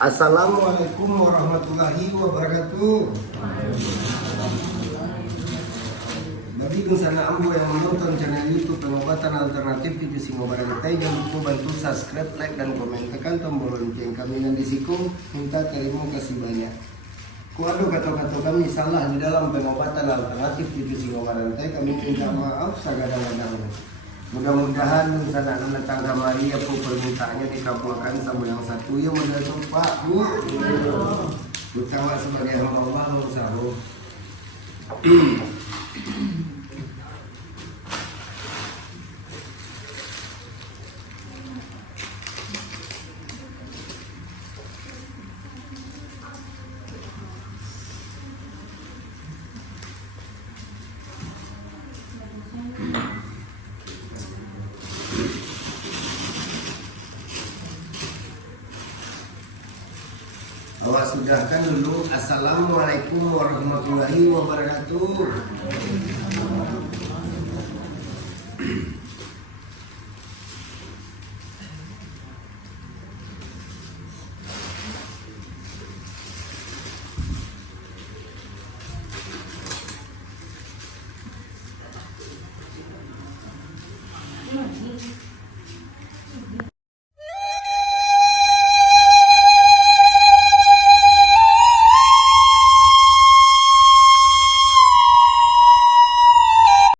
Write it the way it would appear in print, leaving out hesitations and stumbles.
Assalamualaikum warahmatullahi wabarakatuh. Bagi sana ambo yang menonton channel YouTube Pengobatan Alternatif di Singo Barangkai, jangan lupa bantu subscribe, like dan komen, tekan tombol lonceng. Kami nanti sikung minta terima kasih banyak. Kuadu kata-kata kami salah di dalam pengobatan alternatif di Singo Barangkai, kami minta maaf sagadang-gadang. Mudah-mudahan sana anak tangga Maria pun permintaannya dikabulkan sama yang satu yang modal Pak Bu. Utama sebagai hamba Allah mengusahakan. Awak sudahkan dulu. Assalamualaikum warahmatullahi wabarakatuh.